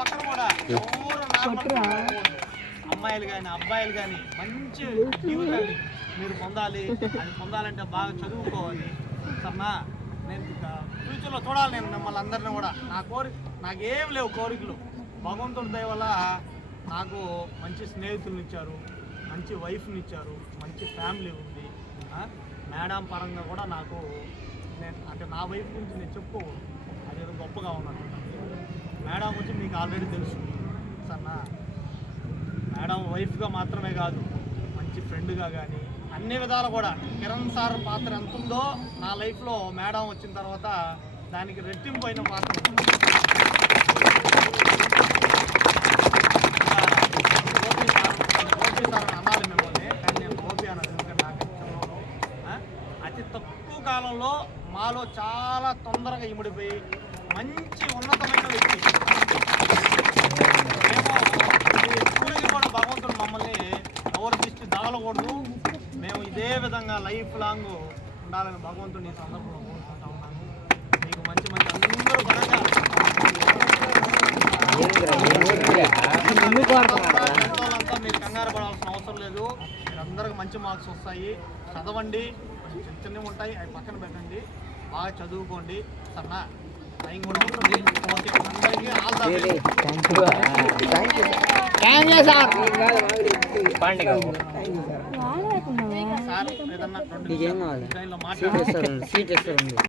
ఒక్కరు కూడా ఎవరు అమ్మాయిలు కానీ అబ్బాయిలు కానీ మంచి జీవితాన్ని మీరు పొందాలి. అది పొందాలంటే బాగా చదువుకోవాలి. సరేనా? నేను ఫ్యూచర్లో చూడాలి. నేను మిమ్మల్ని అందరినీ కూడా నాకేం లేవు కోరికలు. భగవంతుడి దయ వల్ల నాకు మంచి స్నేహితులను ఇచ్చారు, మంచి వైఫ్ని ఇచ్చారు, మంచి ఫ్యామిలీ ఉంది. మేడం పరంగా కూడా నాకు అంటే నా వైఫ్ గురించి నేను చెప్పుకోకూడదు, అదేదో గొప్పగా ఉన్నాను. మేడం గురించి మీకు ఆల్రెడీ తెలుసు. సరేనా? మేడం వైఫ్గా మాత్రమే కాదు, మంచి ఫ్రెండ్గా కానీ అన్ని విధాలు కూడా కిరణ్ సార్ పాత్ర ఎంత ఉందో నా లైఫ్లో మేడం వచ్చిన తర్వాత దానికి రెట్టింపైన పాత్ర. గోపి సార్ అనాలి మిమ్మల్ని, కానీ నేను గోపి అన్నది. ఎందుకంటే నాకు అతి తక్కువ కాలంలో మాలో చాలా తొందరగా ఇమిడిపోయి మంచి ఉన్నతమైన వ్యక్తి. మేము స్కూల్కి కూడా భగవంతుడు మమ్మల్ని ఎవరి దృష్టి దాగలకూడదు. మేము ఇదే విధంగా లైఫ్ లాంగ్ ఉండాలని భగవంతుడు ఈ సందర్భంలో కోరుకుంటా ఉన్నాను. మీకు మంచి మంచి అందరూ ఘనంగా అంతా మీరు కంగారు పడాల్సిన అవసరం లేదు. మీరు అందరికి మంచి మార్క్స్ వస్తాయి. చదవండి, కొంచెం చిన్నవి ఉంటాయి, అవి పక్కన పెట్టండి, బాగా చదువుకోండి. సరేనా? టైం కూడా ఉంటుంది. ఓకే, అందరికీ ఆల్ ద బెస్ట్. సార్ ఏదన్నా 2 నిమిషాలు మాట్లాడాలి.